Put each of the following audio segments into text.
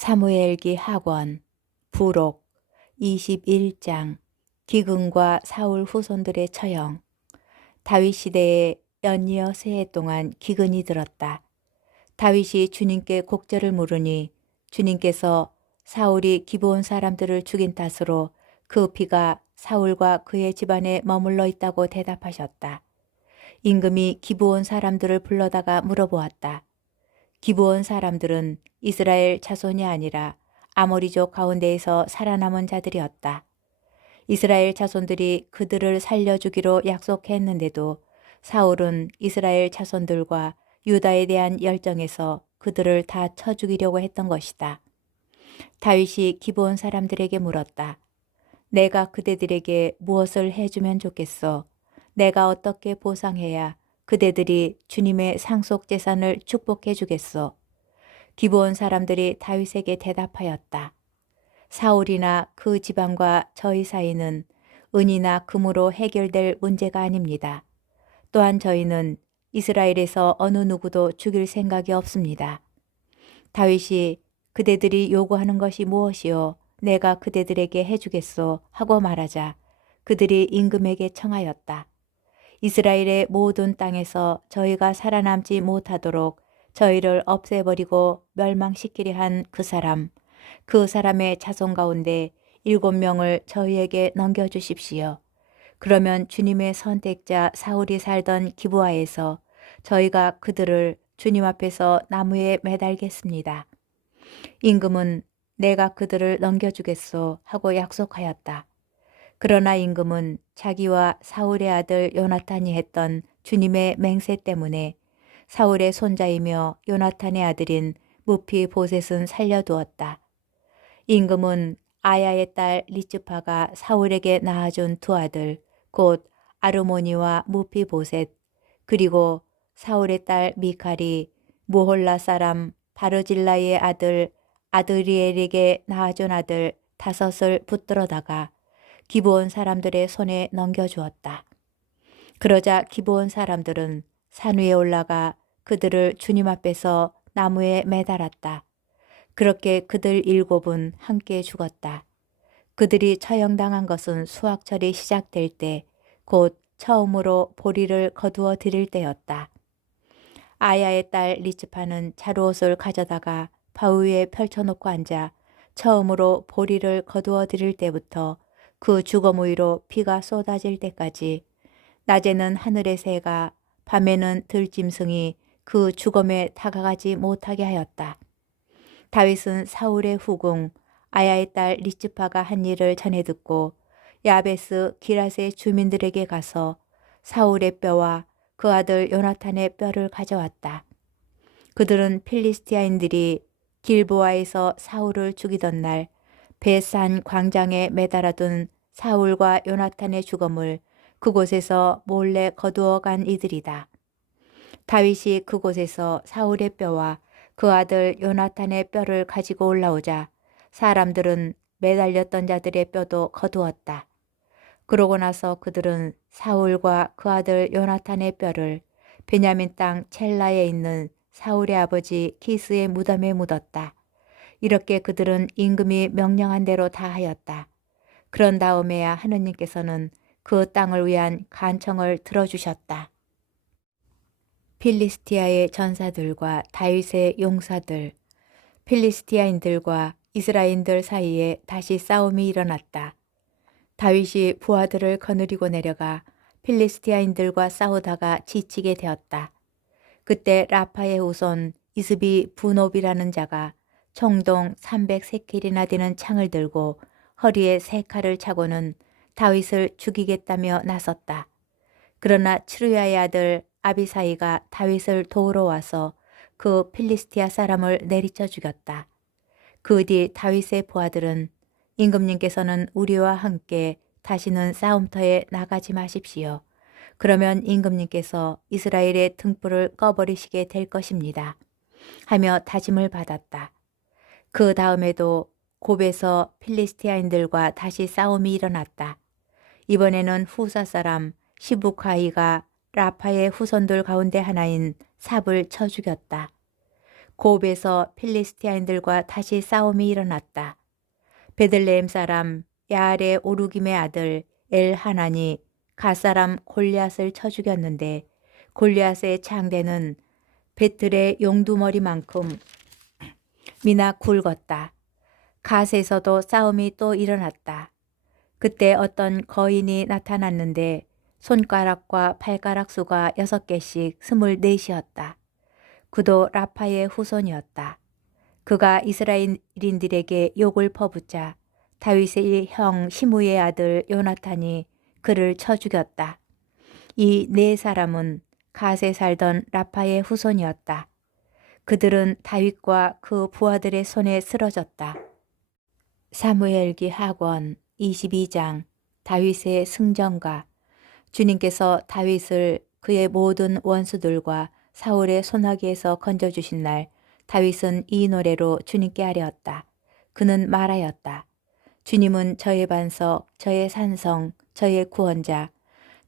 사무엘기 하권 부록 21장 기근과 사울 후손들의 처형. 다윗 시대에 연이어 세 해 동안 기근이 들었다. 다윗이 주님께 곡절을 물으니 주님께서 사울이 기브온 사람들을 죽인 탓으로 그 피가 사울과 그의 집안에 머물러 있다고 대답하셨다. 임금이 기브온 사람들을 불러다가 물어보았다. 기브온 사람들은 이스라엘 자손이 아니라 아모리족 가운데에서 살아남은 자들이었다. 이스라엘 자손들이 그들을 살려주기로 약속했는데도 사울은 이스라엘 자손들과 유다에 대한 열정에서 그들을 다 쳐 죽이려고 했던 것이다. 다윗이 기브온 사람들에게 물었다. 내가 그대들에게 무엇을 해주면 좋겠소? 내가 어떻게 보상해야 그대들이 주님의 상속 재산을 축복해 주겠소? 기브온 사람들이 다윗에게 대답하였다. 사울이나 그 집안과 저희 사이는 은이나 금으로 해결될 문제가 아닙니다. 또한 저희는 이스라엘에서 어느 누구도 죽일 생각이 없습니다. 다윗이 그대들이 요구하는 것이 무엇이요? 내가 그대들에게 해주겠소 하고 말하자 그들이 임금에게 청하였다. 이스라엘의 모든 땅에서 저희가 살아남지 못하도록 저희를 없애버리고 멸망시키려 한 그 사람의 자손 가운데 7명을 저희에게 넘겨주십시오. 그러면 주님의 선택자 사울이 살던 기브아에서 저희가 그들을 주님 앞에서 나무에 매달겠습니다. 임금은 내가 그들을 넘겨주겠소 하고 약속하였다. 그러나 임금은 자기와 사울의 아들 요나탄이 했던 주님의 맹세 때문에 사울의 손자이며 요나탄의 아들인 무피보셋은 살려두었다. 임금은 아야의 딸 리츠파가 사울에게 낳아준 두 아들 곧 아르모니와 무피보셋 그리고 사울의 딸 미칼이 무홀라 사람 바르질라의 아들 아드리엘에게 낳아준 아들 5을 붙들어다가 기브온 사람들의 손에 넘겨주었다. 그러자 기브온 사람들은 산 위에 올라가 그들을 주님 앞에서 나무에 매달았다. 그렇게 그들 7은 함께 죽었다. 그들이 처형당한 것은 수확철이 시작될 때 곧 처음으로 보리를 거두어 드릴 때였다. 아야의 딸 리츠파는 자루옷을 가져다가 바위 위에 펼쳐놓고 앉아 처음으로 보리를 거두어 드릴 때부터 그 주거무 위로 피가 쏟아질 때까지 낮에는 하늘의 새가 밤에는 들짐승이 그 주검에 다가가지 못하게 하였다. 다윗은 사울의 후궁 아야의 딸 리츠파가 한 일을 전해 듣고 야베스 기랏의 주민들에게 가서 사울의 뼈와 그 아들 요나탄의 뼈를 가져왔다. 그들은 필리스티아인들이 길보아에서 사울을 죽이던 날 벳산 광장에 매달아둔 사울과 요나탄의 주검을 그곳에서 몰래 거두어 간 이들이다. 다윗이 그곳에서 사울의 뼈와 그 아들 요나탄의 뼈를 가지고 올라오자 사람들은 매달렸던 자들의 뼈도 거두었다. 그러고 나서 그들은 사울과 그 아들 요나탄의 뼈를 베냐민 땅 첼라에 있는 사울의 아버지 키스의 무덤에 묻었다. 이렇게 그들은 임금이 명령한 대로 다 하였다. 그런 다음에야 하느님께서는 그 땅을 위한 간청을 들어주셨다. 필리스티아의 전사들과 다윗의 용사들. 필리스티아인들과 이스라엘인들 사이에 다시 싸움이 일어났다. 다윗이 부하들을 거느리고 내려가 필리스티아인들과 싸우다가 지치게 되었다. 그때 라파의 후손 이스비 분옵이라는 자가 총동 300세켈이나 되는 창을 들고 허리에 3칼을 차고는 다윗을 죽이겠다며 나섰다. 그러나 츠루야의 아들 아비사이가 다윗을 도우러 와서 그 필리스티아 사람을 내리쳐 죽였다. 그 뒤 다윗의 부하들은 임금님께서는 우리와 함께 다시는 싸움터에 나가지 마십시오. 그러면 임금님께서 이스라엘의 등불을 꺼버리시게 될 것입니다. 하며 다짐을 받았다. 그 다음에도 곱에서 필리스티아인들과 다시 싸움이 일어났다. 이번에는 후사 사람 시부카이가 라파의 후손들 가운데 하나인 삽을 쳐 죽였다. 고업에서 필리스티아인들과 다시 싸움이 일어났다. 베들레헴 사람 야알의 오르김의 아들 엘하난이 갓 사람 골리앗을 쳐 죽였는데 골리앗의 장대는 배틀의 용두머리만큼 미나 굵었다. 갓에서도 싸움이 또 일어났다. 그때 어떤 거인이 나타났는데 손가락과 발가락 수가 6개씩 24이었다. 그도 라파의 후손이었다. 그가 이스라엘인들에게 욕을 퍼붓자 다윗의 형 시므의 아들 요나탄이 그를 쳐 죽였다. 이 네 사람은 갓에 살던 라파의 후손이었다. 그들은 다윗과 그 부하들의 손에 쓰러졌다. 사무엘기 하권 22장 다윗의 승전가. 주님께서 다윗을 그의 모든 원수들과 사울의 손아귀에서 건져주신 날 다윗은 이 노래로 주님께 아뢰었다. 그는 말하였다. 주님은 저의 반석, 저의 산성, 저의 구원자,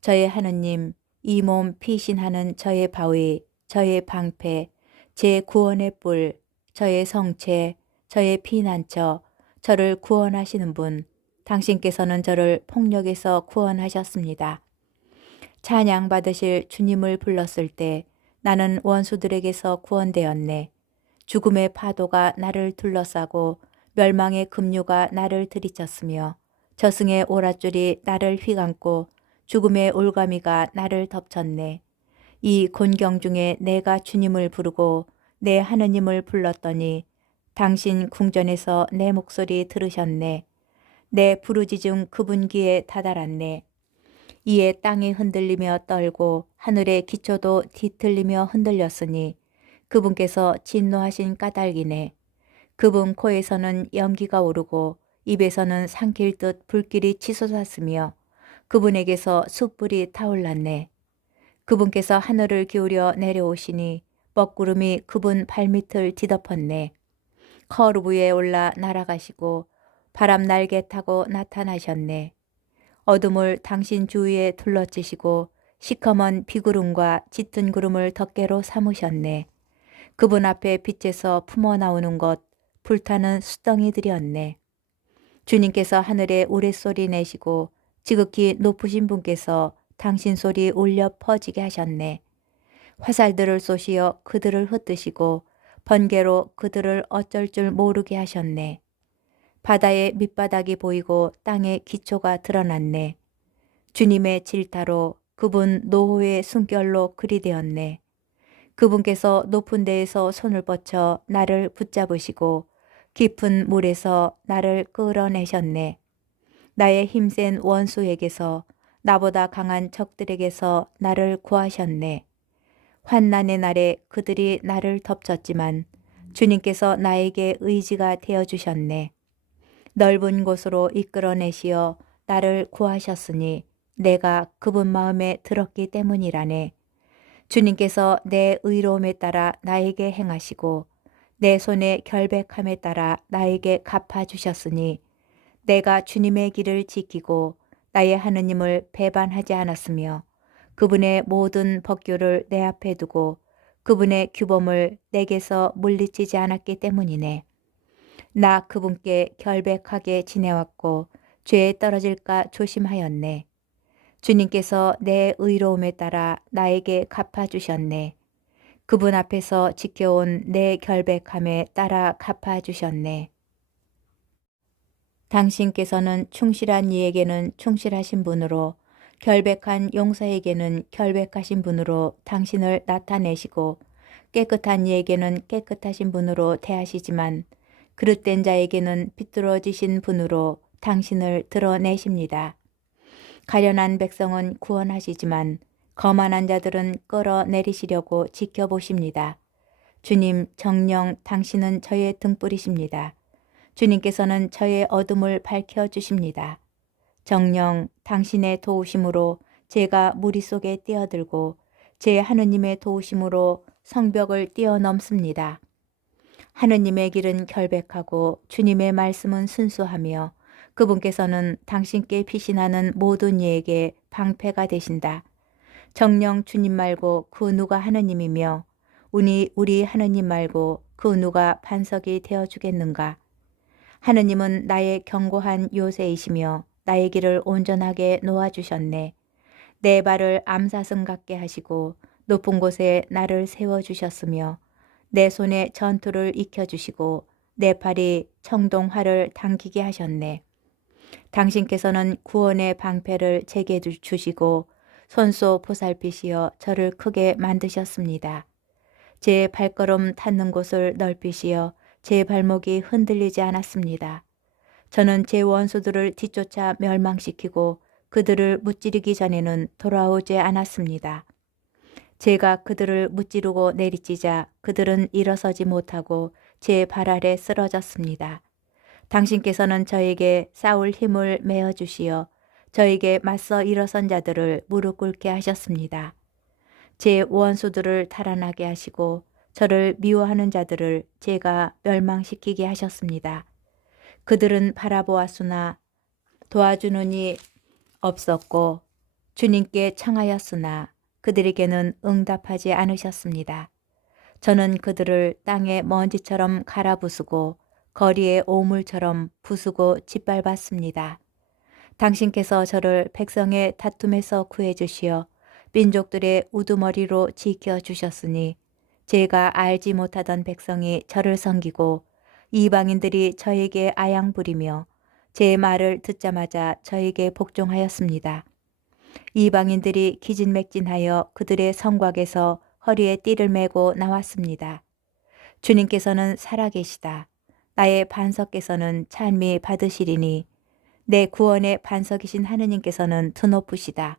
저의 하느님, 이 몸 피신하는 저의 바위, 저의 방패, 제 구원의 뿔, 저의 성체, 저의 피난처, 저를 구원하시는 분, 당신께서는 저를 폭력에서 구원하셨습니다. 찬양 받으실 주님을 불렀을 때 나는 원수들에게서 구원되었네. 죽음의 파도가 나를 둘러싸고 멸망의 급류가 나를 들이쳤으며 저승의 오랏줄이 나를 휘감고 죽음의 올가미가 나를 덮쳤네. 이 곤경 중에 내가 주님을 부르고 내 하느님을 불렀더니 당신 궁전에서 내 목소리 들으셨네. 내 부르짖음 그분 귀에 다다랐네. 이에 땅이 흔들리며 떨고 하늘의 기초도 뒤틀리며 흔들렸으니 그분께서 진노하신 까닭이네. 그분 코에서는 연기가 오르고 입에서는 삼킬 듯 불길이 치솟았으며 그분에게서 숯불이 타올랐네. 그분께서 하늘을 기울여 내려오시니 먹구름이 그분 발밑을 뒤덮었네. 커룹 위에 올라 날아가시고 바람 날개 타고 나타나셨네. 어둠을 당신 주위에 둘러치시고 시커먼 비구름과 짙은 구름을 덮개로 삼으셨네. 그분 앞에 빛에서 품어나오는 것 불타는 수덩이들이었네. 주님께서 하늘에 우레소리 내시고 지극히 높으신 분께서 당신 소리 울려 퍼지게 하셨네. 화살들을 쏘시어 그들을 흩으시고 번개로 그들을 어쩔 줄 모르게 하셨네. 바다의 밑바닥이 보이고 땅의 기초가 드러났네. 주님의 질타로 그분 노호의 숨결로 그리 되었네. 그분께서 높은 데에서 손을 뻗쳐 나를 붙잡으시고 깊은 물에서 나를 끌어내셨네. 나의 힘센 원수에게서 나보다 강한 적들에게서 나를 구하셨네. 환난의 날에 그들이 나를 덮쳤지만 주님께서 나에게 의지가 되어주셨네. 넓은 곳으로 이끌어내시어 나를 구하셨으니 내가 그분 마음에 들었기 때문이라네. 주님께서 내 의로움에 따라 나에게 행하시고 내 손의 결백함에 따라 나에게 갚아주셨으니 내가 주님의 길을 지키고 나의 하느님을 배반하지 않았으며 그분의 모든 법규를 내 앞에 두고 그분의 규범을 내게서 물리치지 않았기 때문이네. 나 그분께 결백하게 지내왔고 죄에 떨어질까 조심하였네. 주님께서 내 의로움에 따라 나에게 갚아주셨네. 그분 앞에서 지켜온 내 결백함에 따라 갚아주셨네. 당신께서는 충실한 이에게는 충실하신 분으로 결백한 용사에게는 결백하신 분으로 당신을 나타내시고 깨끗한 이에게는 깨끗하신 분으로 대하시지만 그릇된 자에게는 비뚤어지신 분으로 당신을 드러내십니다. 가련한 백성은 구원하시지만 거만한 자들은 끌어내리시려고 지켜보십니다. 주님 정녕 당신은 저의 등불이십니다. 주님께서는 저의 어둠을 밝혀주십니다. 정녕 당신의 도우심으로 제가 무리 속에 뛰어들고 제 하느님의 도우심으로 성벽을 뛰어넘습니다. 하느님의 길은 결백하고 주님의 말씀은 순수하며 그분께서는 당신께 피신하는 모든 이에게 방패가 되신다. 정녕 주님 말고 그 누가 하느님이며 우리 하느님 말고 그 누가 반석이 되어 주겠는가? 하느님은 나의 견고한 요새이시며 나의 길을 온전하게 놓아주셨네. 내 발을 암사슴 같게 하시고 높은 곳에 나를 세워주셨으며 내 손에 전투를 익혀주시고 내 팔이 청동활을 당기게 하셨네. 당신께서는 구원의 방패를 제게 주시고 손소 보살피시어 저를 크게 만드셨습니다. 제 발걸음 닿는 곳을 넓히시어 제 발목이 흔들리지 않았습니다. 저는 제 원수들을 뒤쫓아 멸망시키고 그들을 무찌르기 전에는 돌아오지 않았습니다. 제가 그들을 무찌르고 내리치자 그들은 일어서지 못하고 제 발 아래 쓰러졌습니다. 당신께서는 저에게 싸울 힘을 메어 주시어 저에게 맞서 일어선 자들을 무릎 꿇게 하셨습니다. 제 원수들을 달아나게 하시고 저를 미워하는 자들을 제가 멸망시키게 하셨습니다. 그들은 바라보았으나 도와주는 이 없었고 주님께 청하였으나 그들에게는 응답하지 않으셨습니다. 저는 그들을 땅의 먼지처럼 갈아부수고 거리의 오물처럼 부수고 짓밟았습니다. 당신께서 저를 백성의 다툼에서 구해주시어 민족들의 우두머리로 지켜주셨으니 제가 알지 못하던 백성이 저를 섬기고 이방인들이 저에게 아양 부리며 제 말을 듣자마자 저에게 복종하였습니다. 이방인들이 기진맥진하여 그들의 성곽에서 허리에 띠를 메고 나왔습니다. 주님께서는 살아계시다. 나의 반석께서는 찬미 받으시리니 내 구원의 반석이신 하느님께서는 드높으시다.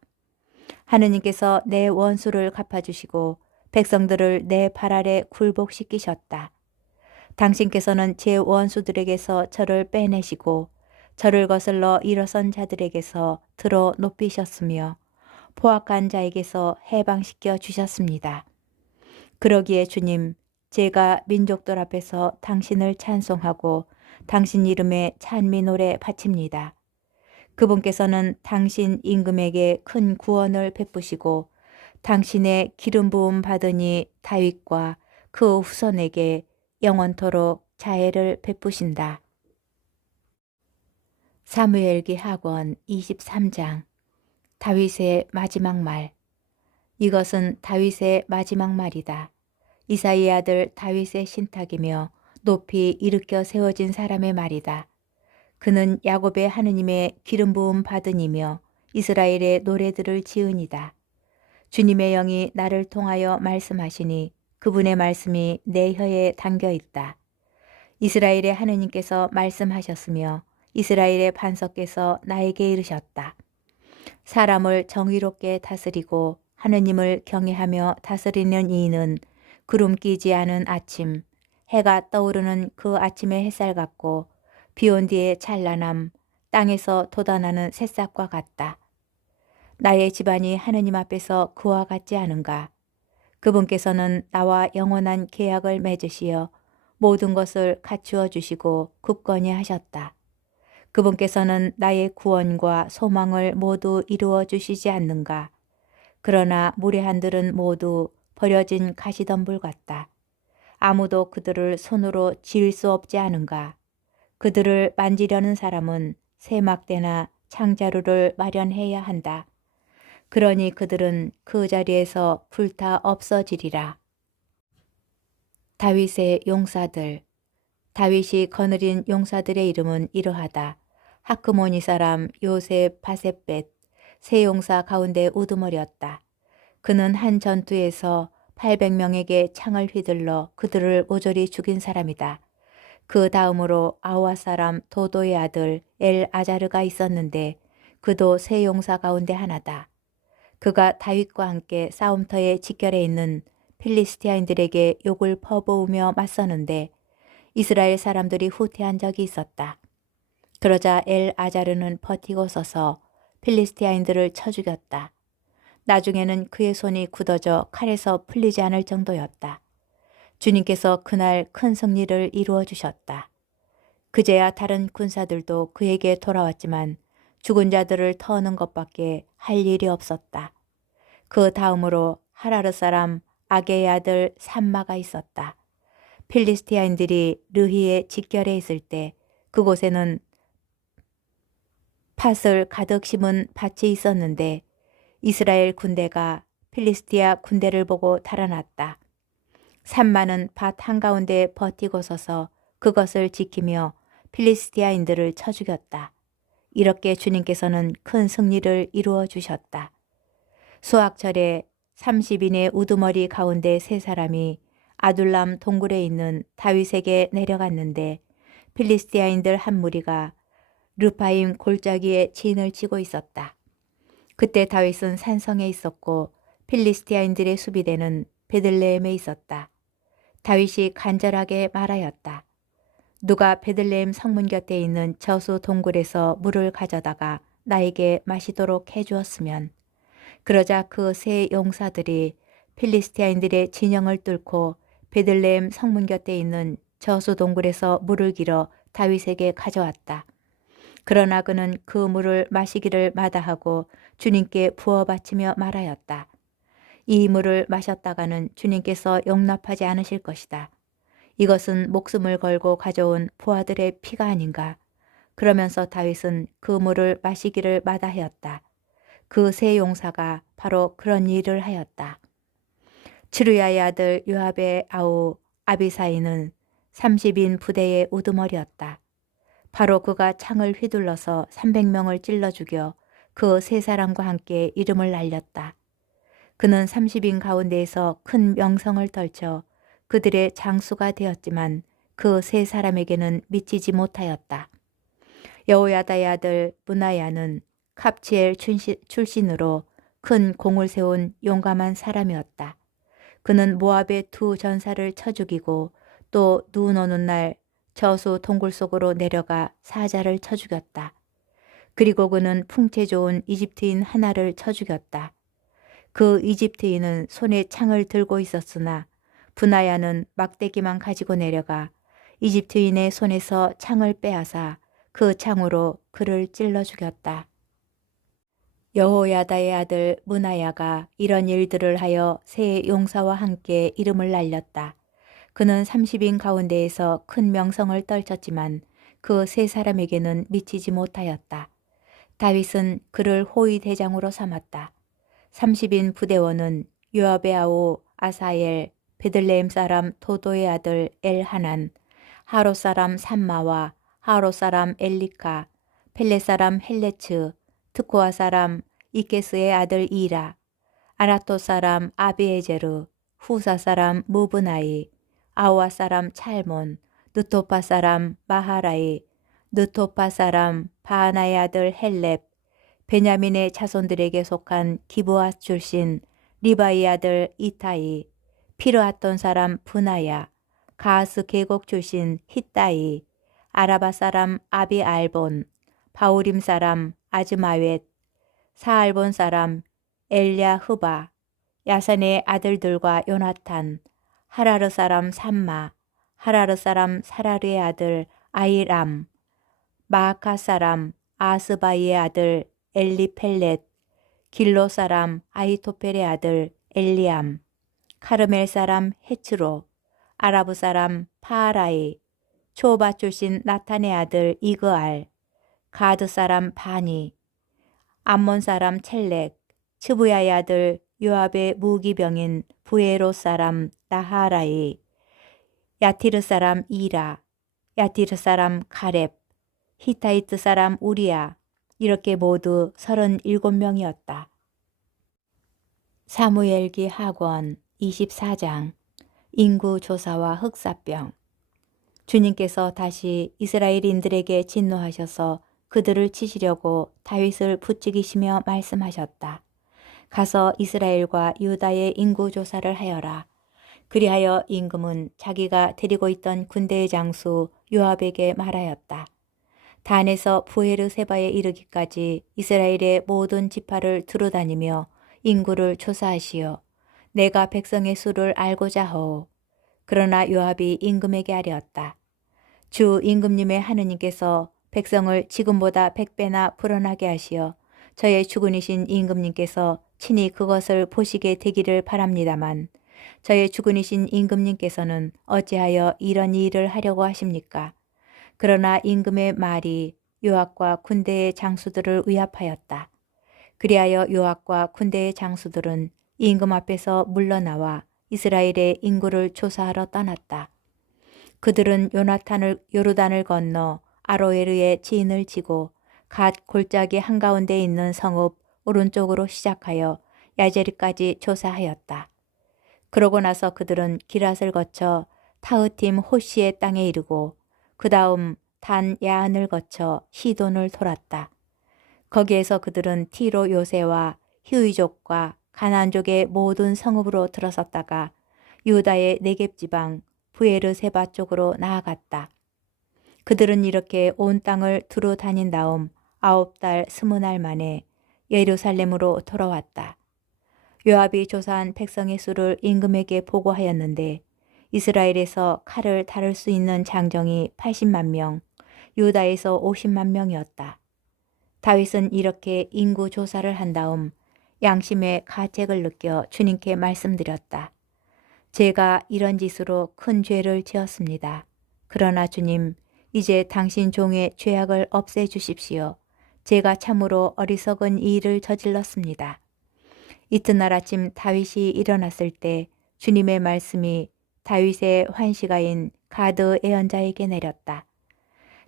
하느님께서 내 원수를 갚아주시고 백성들을 내 발 아래 굴복시키셨다. 당신께서는 제 원수들에게서 저를 빼내시고 저를 거슬러 일어선 자들에게서 들어 높이셨으며 포악한 자에게서 해방시켜 주셨습니다. 그러기에 주님, 제가 민족들 앞에서 당신을 찬송하고 당신 이름에 찬미 노래 바칩니다. 그분께서는 당신 임금에게 큰 구원을 베푸시고 당신의 기름 부음 받으니 다윗과 그 후손에게 영원토록 자애를 베푸신다. 사무엘기 하권 23장. 다윗의 마지막 말. 이것은 다윗의 마지막 말이다. 이사이의 아들 다윗의 신탁이며 높이 일으켜 세워진 사람의 말이다. 그는 야곱의 하느님의 기름 부음 받으니며 이스라엘의 노래들을 지으니다. 주님의 영이 나를 통하여 말씀하시니 그분의 말씀이 내 혀에 담겨 있다. 이스라엘의 하느님께서 말씀하셨으며 이스라엘의 반석께서 나에게 이르셨다. 사람을 정의롭게 다스리고 하느님을 경외하며 다스리는 이는 구름 끼지 않은 아침, 해가 떠오르는 그 아침의 햇살 같고 비온 뒤의 찬란함, 땅에서 돋아나는 새싹과 같다. 나의 집안이 하느님 앞에서 그와 같지 않은가? 그분께서는 나와 영원한 계약을 맺으시어 모든 것을 갖추어 주시고 굳건히 하셨다. 그분께서는 나의 구원과 소망을 모두 이루어 주시지 않는가? 그러나 무례한들은 모두 버려진 가시덤불 같다. 아무도 그들을 손으로 지을 수 없지 않은가? 그들을 만지려는 사람은 세막대나 창자루를 마련해야 한다. 그러니 그들은 그 자리에서 불타 없어지리라. 다윗의 용사들. 다윗이 거느린 용사들의 이름은 이러하다. 하크모니 사람 요셉 바셋벳 세 용사 가운데 우두머리였다. 그는 한 전투에서 800명에게 창을 휘둘러 그들을 모조리 죽인 사람이다. 그 다음으로 아와 사람 도도의 아들 엘 아자르가 있었는데 그도 세 용사 가운데 하나다. 그가 다윗과 함께 싸움터의 직결에 있는 필리스티아인들에게 욕을 퍼부으며 맞서는데 이스라엘 사람들이 후퇴한 적이 있었다. 그러자 엘 아자르는 버티고 서서 필리스티아인들을 쳐 죽였다. 나중에는 그의 손이 굳어져 칼에서 풀리지 않을 정도였다. 주님께서 그날 큰 승리를 이루어 주셨다. 그제야 다른 군사들도 그에게 돌아왔지만 죽은 자들을 터는 것밖에 할 일이 없었다. 그 다음으로 하라르 사람 아게의 아들 삼마가 있었다. 필리스티아인들이 르히에 직결해 있을 때 그곳에는 팥을 가득 심은 밭이 있었는데 이스라엘 군대가 필리스티아 군대를 보고 달아났다. 삼마는 밭 한가운데 버티고 서서 그것을 지키며 필리스티아인들을 쳐 죽였다. 이렇게 주님께서는 큰 승리를 이루어 주셨다. 수확철에 30인의 우두머리 가운데 세 사람이 아둘람 동굴에 있는 다윗에게 내려갔는데 필리스티아인들 한 무리가 르파임 골짜기에 진을 치고 있었다. 그때 다윗은 산성에 있었고 필리스티아인들의 수비대는 베들레헴에 있었다. 다윗이 간절하게 말하였다. 누가 베들레헴 성문 곁에 있는 저수 동굴에서 물을 가져다가 나에게 마시도록 해주었으면. 그러자 그 세 용사들이 필리스티아인들의 진영을 뚫고 베들레헴 성문 곁에 있는 저수 동굴에서 물을 길어 다윗에게 가져왔다. 그러나 그는 그 물을 마시기를 마다하고 주님께 부어 바치며 말하였다. 이 물을 마셨다가는 주님께서 용납하지 않으실 것이다. 이것은 목숨을 걸고 가져온 부하들의 피가 아닌가. 그러면서 다윗은 그 물을 마시기를 마다하였다. 그 세 용사가 바로 그런 일을 하였다. 츠루야의 아들 요압의 아우 아비사이는 30인 부대의 우두머리였다. 바로 그가 창을 휘둘러서 300명을 찔러 죽여 그 세 사람과 함께 이름을 날렸다. 그는 30인 가운데에서 큰 명성을 떨쳐 그들의 장수가 되었지만 그 세 사람에게는 미치지 못하였다. 여호야다의 아들 무나야는 갑치엘 출신으로 큰 공을 세운 용감한 사람이었다. 그는 모압의 두 전사를 쳐 죽이고 또 눈 오는 날 저수 동굴 속으로 내려가 사자를 쳐 죽였다. 그리고 그는 풍채 좋은 이집트인 하나를 쳐 죽였다. 그 이집트인은 손에 창을 들고 있었으나 분하야는 막대기만 가지고 내려가 이집트인의 손에서 창을 빼앗아 그 창으로 그를 찔러 죽였다. 여호야다의 아들 무나야가 이런 일들을 하여 세 용사와 함께 이름을 날렸다. 그는 30인 가운데에서 큰 명성을 떨쳤지만 그 세 사람에게는 미치지 못하였다. 다윗은 그를 호위 대장으로 삼았다. 30인 부대원은 요압의 아우 아사엘, 베들레헴 사람 도도의 아들 엘하난, 하롯 사람 삼마와 하롯 사람 엘리카, 펠렛 사람 헬레츠, 트코아 사람 이케스의 아들 이라, 아나토 사람 아비에제르, 후사 사람 무브나이, 아우아 사람 찰몬, 느토파 사람 마하라이, 느토파 사람 바하나의 아들 헬렙, 베냐민의 자손들에게 속한 기브아 출신 리바이 아들 이타이, 피르앗돈 사람 분하야, 가하스 계곡 출신 히따이, 아라바 사람 아비 알본, 바우림 사람 아즈마웻, 사알본 사람 엘랴 흐바, 야산의 아들들과 요나탄, 하라르 사람 삼마, 하라르 사람 사라르의 아들 아이람, 마아카 사람 아스바이의 아들 엘리펠렛, 길로 사람 아히토펠의 아들 엘리암, 카르멜 사람 헤츠로, 아라브 사람 파아라이, 초바 출신 나탄의 아들 이그알, 가드 사람 바니, 암몬 사람 첼렉, 츠부야의 아들 요압의 무기병인 부에로 사람 나하라이, 야티르 사람 이라, 야티르 사람 가렙, 히타이트 사람 우리야, 이렇게 모두 37명이었다. 사무엘기 하권 24장 인구 조사와 흑사병. 주님께서 다시 이스라엘인들에게 진노하셔서 그들을 치시려고 다윗을 부추기시며 말씀하셨다. 가서 이스라엘과 유다의 인구 조사를 하여라. 그리하여 임금은 자기가 데리고 있던 군대의 장수 요압에게 말하였다. 단에서 부에르세바에 이르기까지 이스라엘의 모든 지파를 두루다니며 인구를 조사하시오. 내가 백성의 수를 알고자 하오. 그러나 요압이 임금에게 아뢰었다. 주 임금님의 하느님께서 백성을 지금보다 100배나 불어나게 하시어 저의 주군이신 임금님께서 친히 그것을 보시게 되기를 바랍니다만 저의 주군이신 임금님께서는 어찌하여 이런 일을 하려고 하십니까? 그러나 임금의 말이 요압과 군대의 장수들을 위압하였다. 그리하여 요압과 군대의 장수들은 임금 앞에서 물러나와 이스라엘의 인구를 조사하러 떠났다. 그들은 요르단을 건너 아로에르의 진을 지고 갓 골짜기 한가운데 있는 성읍 오른쪽으로 시작하여 야제리까지 조사하였다. 그러고 나서 그들은 기랏을 거쳐 타흐팀 호시의 땅에 이르고 그 다음 단 야한을 거쳐 시돈을 돌았다. 거기에서 그들은 티로 요새와 히위족과 가나안족의 모든 성읍으로 들어섰다가 유다의 네겝 지방 부에르세바 쪽으로 나아갔다. 그들은 이렇게 온 땅을 두루 다닌 다음 9달 20날 만에 예루살렘으로 돌아왔다. 요압이 조사한 백성의 수를 임금에게 보고하였는데 이스라엘에서 칼을 다룰 수 있는 장정이 80만 명, 유다에서 50만 명이었다. 다윗은 이렇게 인구 조사를 한 다음 양심의 가책을 느껴 주님께 말씀드렸다. 제가 이런 짓으로 큰 죄를 지었습니다. 그러나 주님, 이제 당신 종의 죄악을 없애주십시오. 제가 참으로 어리석은 일을 저질렀습니다. 이튿날 아침 다윗이 일어났을 때 주님의 말씀이 다윗의 환시가인 가드 예언자에게 내렸다.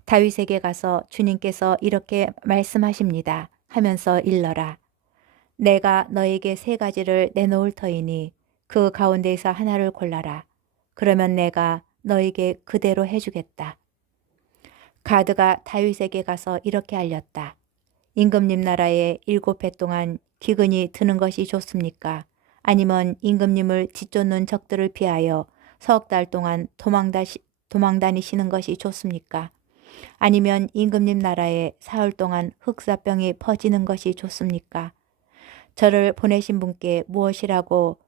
다윗에게 가서 주님께서 이렇게 말씀하십니다 하면서 일러라. 내가 너에게 3가지를 내놓을 터이니 그 가운데에서 하나를 골라라. 그러면 내가 너에게 그대로 해주겠다. 가드가 다윗에게 가서 이렇게 알렸다. 임금님 나라에 7해 동안 기근이 드는 것이 좋습니까? 아니면 임금님을 짓쫓는 적들을 피하여 석 달 동안 도망 다니시는 것이 좋습니까? 아니면 임금님 나라에 사흘 동안 흑사병이 퍼지는 것이 좋습니까? 저를 보내신 분께 무엇이라고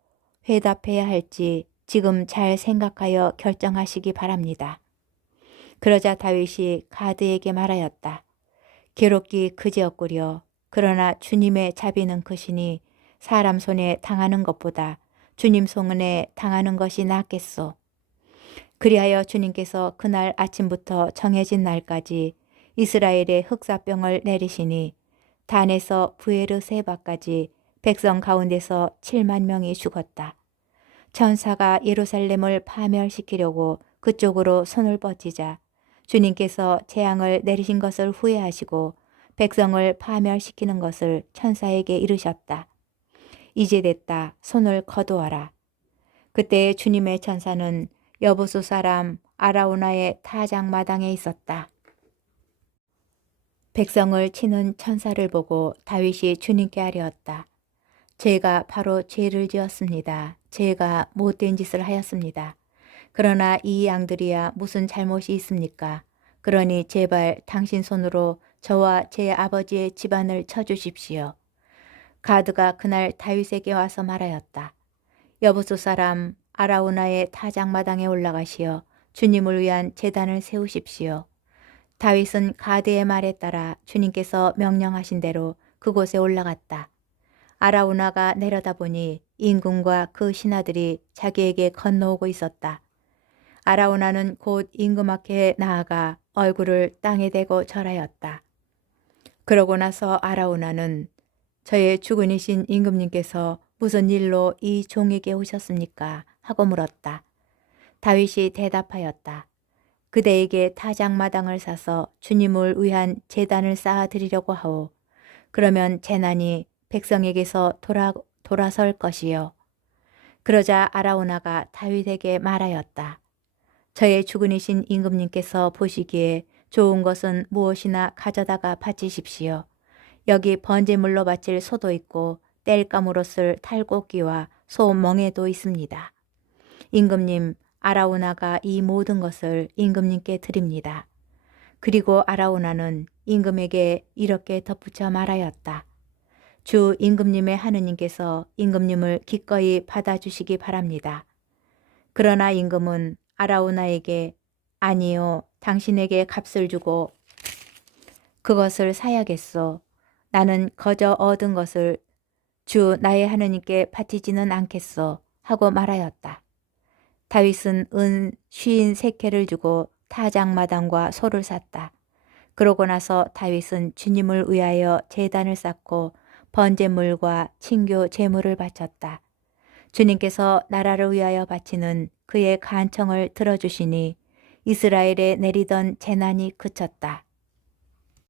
회답해야 할지 지금 잘 생각하여 결정하시기 바랍니다. 그러자 다윗이 가드에게 말하였다. 괴롭기 그지없구려. 그러나 주님의 자비는 크시니 사람 손에 당하는 것보다 주님 손에 당하는 것이 낫겠소. 그리하여 주님께서 그날 아침부터 정해진 날까지 이스라엘의 흑사병을 내리시니 단에서 부에르세바까지 백성 가운데서 7만 명이 죽었다. 천사가 예루살렘을 파멸시키려고 그쪽으로 손을 뻗치자 주님께서 재앙을 내리신 것을 후회하시고 백성을 파멸시키는 것을 천사에게 이르셨다. 이제 됐다. 손을 거두어라. 그때 주님의 천사는 여부수 사람 아라우나의 타작마당에 있었다. 백성을 치는 천사를 보고 다윗이 주님께 아뢰었다. 제가 바로 죄를 지었습니다. 제가 못된 짓을 하였습니다. 그러나 이 양들이야 무슨 잘못이 있습니까? 그러니 제발 당신 손으로 저와 제 아버지의 집안을 쳐주십시오. 가드가 그날 다윗에게 와서 말하였다. 여부수 사람 아라우나의 타작마당에 올라가시어 주님을 위한 제단을 세우십시오. 다윗은 가드의 말에 따라 주님께서 명령하신 대로 그곳에 올라갔다. 아라우나가 내려다보니 임금과 그 신하들이 자기에게 건너오고 있었다. 아라우나는 곧 임금 앞에 나아가 얼굴을 땅에 대고 절하였다. 그러고 나서 아라우나는 저의 주군이신 임금님께서 무슨 일로 이 종에게 오셨습니까? 하고 물었다. 다윗이 대답하였다. 그대에게 타작마당을 사서 주님을 위한 제단을 쌓아드리려고 하오. 그러면 재난이 백성에게서 돌아설 것이요. 그러자 아라우나가 다윗에게 말하였다. 저의 주군이신 임금님께서 보시기에 좋은 것은 무엇이나 가져다가 바치십시오. 여기 번제물로 바칠 소도 있고 땔감으로 쓸 탈곡기와 소 멍에도 있습니다. 임금님, 아라우나가 이 모든 것을 임금님께 드립니다. 그리고 아라우나는 임금에게 이렇게 덧붙여 말하였다. 주 임금님의 하느님께서 임금님을 기꺼이 받아주시기 바랍니다. 그러나 임금은 아라우나에게 아니요, 당신에게 값을 주고 그것을 사야겠소. 나는 거저 얻은 것을 주 나의 하느님께 바치지는 않겠소. 하고 말하였다. 다윗은 은 53개를 주고 타작마당과 소를 샀다. 그러고 나서 다윗은 주님을 위하여 제단을 쌓고 번제물과 친교 제물을 바쳤다. 주님께서 나라를 위하여 바치는 그의 간청을 들어주시니 이스라엘에 내리던 재난이 그쳤다.